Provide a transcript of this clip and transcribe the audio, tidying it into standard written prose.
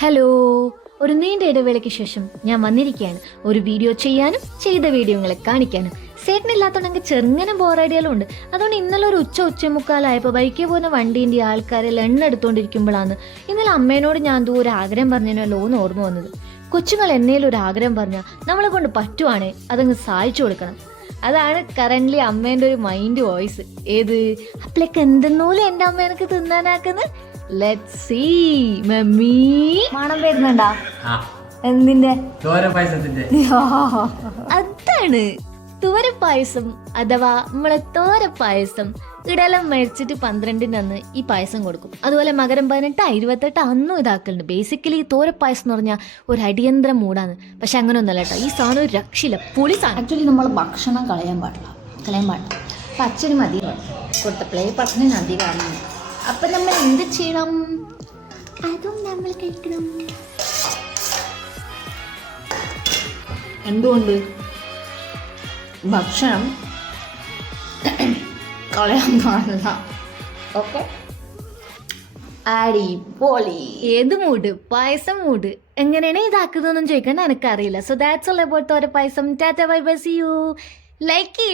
Hello, ഒരു നീണ്ട ഇടവേളയ്ക്ക് ശേഷം ഞാൻ വന്നിരിക്കുകയാണ് ഒരു വീഡിയോ ചെയ്യാനും ചെയ്ത വീഡിയോകളെ കാണിക്കാനും. സേട്ടനില്ലാത്തോണ്ടെങ്കിൽ ചെറുങ്ങനെ ബോറടിയാലും ഉണ്ട്. അതുകൊണ്ട് ഇന്നലെ ഒരു ഉച്ചമുക്കാലായപ്പോൾ ബൈക്കിൽ പോകുന്ന വണ്ടീൻ്റെ ആൾക്കാരെല്ലാം എണ്ണ എടുത്തുകൊണ്ടിരിക്കുമ്പോഴാണ് ഇന്നലെ അമ്മേനോട് ഞാൻ ഒരു ആഗ്രഹം പറഞ്ഞല്ലോ എന്ന് ഓർമ്മ വന്നത്. കൊച്ചുങ്ങൾ എന്നേലും ഒരു ആഗ്രഹം പറഞ്ഞാൽ നമ്മളെ കൊണ്ട് പറ്റുവാണേ അതങ്ങ് സഹായിച്ചു കൊടുക്കണം. അതാണ് കറന്റ്ലി അമ്മേൻ്റെ ഒരു മൈൻഡ് വോയിസ്. ഏത് അപ്പളേക്ക് എന്തെന്നോലും എൻ്റെ അമ്മ എനിക്ക് തിന്നാനാക്കുന്നത്. Let's see mummy. മണം വരുന്നുണ്ടാ? എന്തിന്റെ? അതാണ് തുവരപ്പായസം അഥവാ നമ്മളെ തോരപ്പായസം. ഇടലം മരിച്ചിട്ട് 12-ന് അന്ന് ഈ പായസം കൊടുക്കും. അതുപോലെ മകരം 18, 28 അന്നും ഇതാക്കലുണ്ട്. ബേസിക്കലി ഈ തോരപ്പായസം എന്ന് പറഞ്ഞാൽ ഒരു അടിയന്തര മൂടാണ്. പക്ഷെ അങ്ങനെ ഒന്നല്ല കേട്ടോ, ഈ സാധനം ഒരു രക്ഷയില്ല, പൊളി സാധനം. ആക്ച്വലി നമ്മൾ ഭക്ഷണം കളയാൻ പാടില്ല. അപ്പം അച്ഛന് മതി കൊടുത്തപ്പോഴേ ഭക്ഷണം അധികമാണ്. അപ്പം നമ്മൾ എന്ത് ചെയ്യണം? അതും നമ്മൾ കഴിക്കണം. എന്തുകൊണ്ട് ഭക്ഷണം കളയാൻ പാടില്ല? ഓക്കെ, അടിപൊളി. ഏത് മൂഡ്? പായസം മൂഡ്. എങ്ങനെയാണ് ഇതാക്കുന്നതെന്നും ചോദിക്കണ്ട, എനിക്കറിയില്ല. സോ ദാറ്റ്സ് ഓൾ അബൌട്ട് തോരപ്പായസം. Tata bye bye, see you. Like